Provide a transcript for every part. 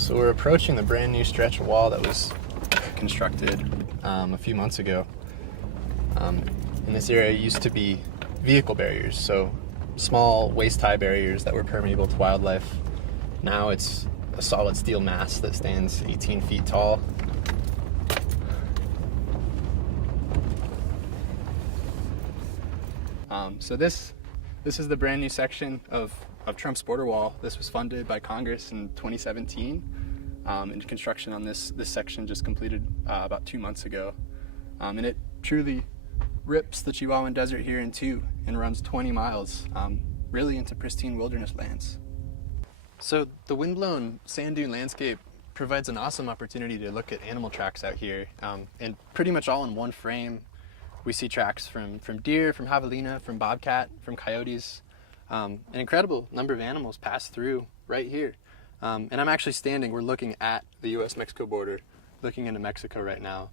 So we're approaching the brand new stretch of wall that was constructed a few months ago. In this area used to be vehicle barriers, so small waist-high barriers that were permeable to wildlife. Now it's a solid steel mass that stands 18 feet tall. So this is the brand new section of Trump's border wall. This was funded by Congress in 2017, and construction on this section just completed about 2 months ago. And it truly rips the Chihuahuan Desert here in two and runs 20 miles, really into pristine wilderness lands. So the windblown sand dune landscape provides an awesome opportunity to look at animal tracks out here, and pretty much all in one frame. We see tracks from deer, from javelina, from bobcat, from coyotes. An incredible number of animals pass through right here. And I'm actually we're looking at the US-Mexico border, looking into Mexico right now.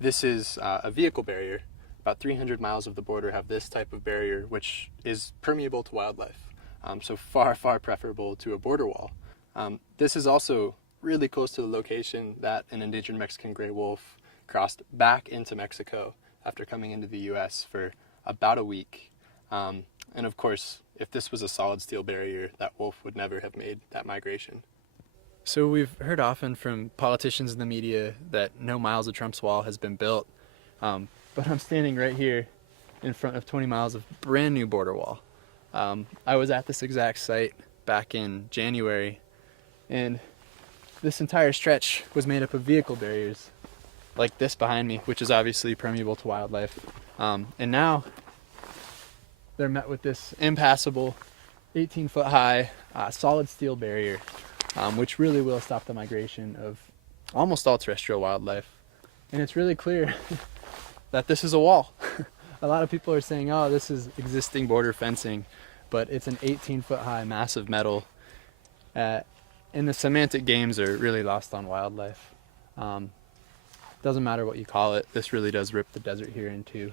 This is a vehicle barrier. About 300 miles of the border have this type of barrier, which is permeable to wildlife. So far, far preferable to a border wall. This is also really close to the location that an endangered Mexican gray wolf crossed back into Mexico after coming into the US for about a week. And of course, if this was a solid steel barrier, that wolf would never have made that migration. So we've heard often from politicians in the media that no miles of Trump's wall has been built. But I'm standing right here in front of 20 miles of brand new border wall. I was at this exact site back in January, and this entire stretch was made up of vehicle barriers like this behind me, which is obviously permeable to wildlife. And now they're met with this impassable 18-foot high solid steel barrier, which really will stop the migration of almost all terrestrial wildlife. And it's really clear that this is a wall. A lot of people are saying, oh, this is existing border fencing, but it's an 18-foot high massive metal. And the semantic games are really lost on wildlife. Doesn't matter what you call it, this really does rip the desert here in two.